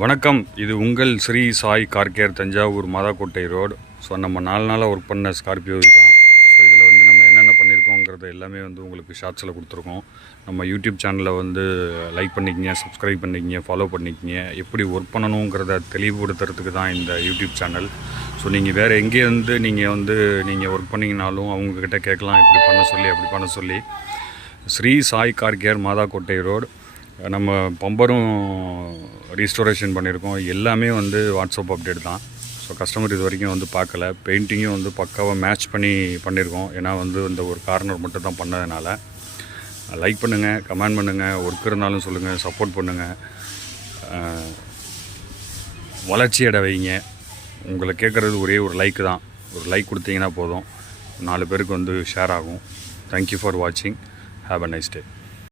வணக்கம். இது உங்கள் Shri Sai car care Thanjavur Mathakottai road. So நம்ம 4 நாளாக ஒர்க் பண்ண ஸ்கார்பியோ இதுதான். ஸோ இதில் வந்து நம்ம என்னென்ன பண்ணியிருக்கோங்கிறது எல்லாமே வந்து உங்களுக்கு ஷார்ட்ஸில் கொடுத்துருக்கோம். நம்ம யூடியூப் சேனலில் வந்து லைக் பண்ணிக்கிங்க, சப்ஸ்கிரைப் பண்ணிக்கிங்க, ஃபாலோ பண்ணிக்கிங்க. எப்படி ஒர்க் பண்ணணுங்கிறத தெளிவுபடுத்துறதுக்கு தான் இந்த யூடியூப் சேனல். ஸோ நீங்கள் வேறு எங்கேருந்து நீங்கள் ஒர்க் பண்ணிங்கனாலும் அவங்கக்கிட்ட கேட்கலாம், இப்படி பண்ண சொல்லி அப்படி பண்ண சொல்லி. Shri Sai car care Mathakottai road. நம்ம பம்பரும் ரீஸ்டோரேஷன் பண்ணியிருக்கோம். எல்லாமே வந்து வாட்ஸ்அப் அப்டேட் தான். ஸோ கஸ்டமர் இது வரைக்கும் வந்து பார்க்கல. பெயிண்டிங்கும் வந்து பக்காவாக மேட்ச் பண்ணி பண்ணியிருக்கோம். ஏன்னா வந்து இந்த ஒரு கார்னர் மட்டும் தான் பண்ணதுனால. லைக் பண்ணுங்கள், கமெண்ட் பண்ணுங்கள், ஒர்க் இருந்தாலும் சொல்லுங்கள், சப்போர்ட் பண்ணுங்கள், வளர்ச்சி அடை வைங்க. உங்களை கேட்குறது ஒரே ஒரு லைக் தான். ஒரு லைக் கொடுத்தீங்கன்னா போதும், 4 பேருக்கு வந்து ஷேர் ஆகும். தேங்க்யூ ஃபார் வாட்சிங். Have a nice day.